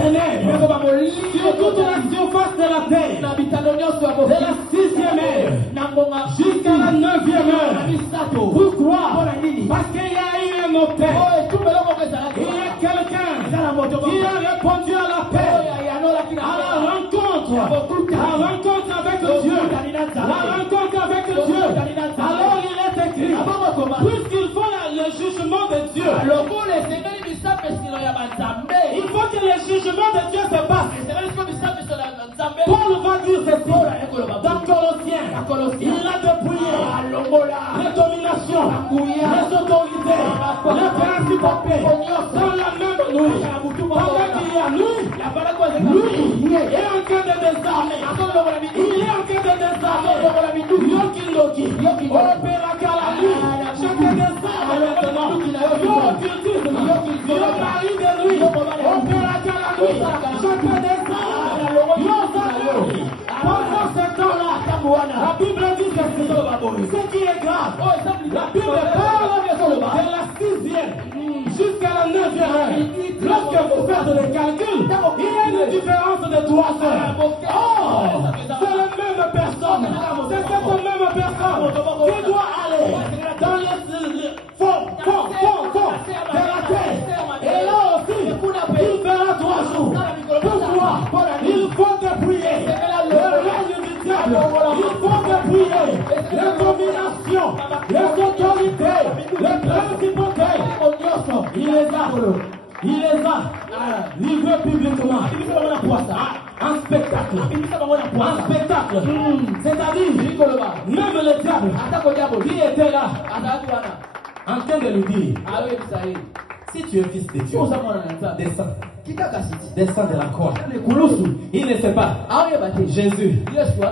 ténèbres sur toute la surface de la terre, de la 6e heure jusqu'à la 9e heure. Pourquoi? Parce qu'il y a eu un hôtel. Il y a quelqu'un qui a répondu à l'appel, à la rencontre avec Dieu. La rencontre avec Dieu. Alors il est écrit, puisqu'il faut le jugement de Dieu, il faut que le jugement de Dieu se passe. Paul va dire ceci dans Colossiens. Il a dépouillé les dominations, les autorités, les principautés dans la même nuit. Pendant qu'il y a nuit, lui est en train de désarmer. Il est en train de désarmer. Yoki, opéra Kalani, chacun désarme maintenant. Yo mari de lui, opéra Kalani, chacun désarme. Pendant ce temps-là, la Bible dit ceci, ce qui est grave. La Bible parle de la 6e jusqu'à la 9e heure. Lorsque vous faites des calculs, il y a une différence de 3 heures. Oh, c'est la même personne. C'est cette même personne qui doit aller dans le fond de la terre. Et là aussi, il fera 3 jours. Pourquoi? Il faut dépouiller le règne du diable. Il faut dépouiller les dominations, les autorités, les principautés. Il les a livrés publiquement. Un spectacle. C'est-à-dire, même le diable qui était là, en train de lui dire, si tu es fils de Dieu, descends de la croix. Il ne sait pas. Jésus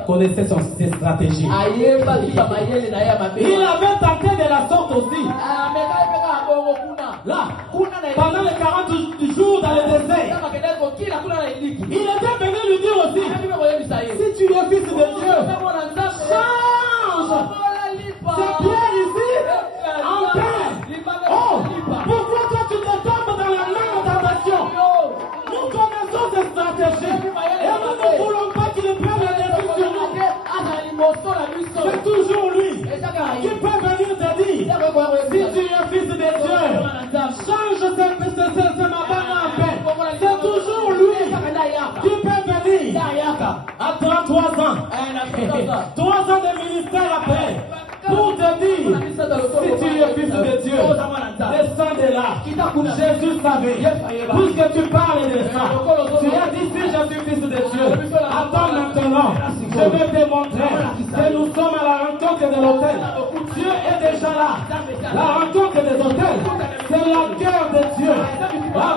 connaissait ses stratégies. Il avait tenté de la sorte aussi. Là, pendant les 40 jours dans le désert, il était venu lui dire aussi, si tu es fils de Dieu, change ces pierres ici en terre. Oh, pourquoi toi tu te tombes dans la même tentation? Nous connaissons ces stratégies et nous ne voulons pas qu'il prenne la dessus sur nous. C'est toujours lui qui peut venir te dire, si tu es fils de Dieu, change ce matin en paix. C'est toujours lui qui peut venir à 33 ans, 3 ans de ministère après, pour te dire, si tu es fils de Dieu, descends de là. Jésus savait, puisque tu parles de ça, tu as dit, si je suis fils de Dieu, attends maintenant, je vais te montrer que nous sommes à la rencontre de l'autel. Dieu est déjà là. La rencontre des autels, c'est la cœur de Dieu. La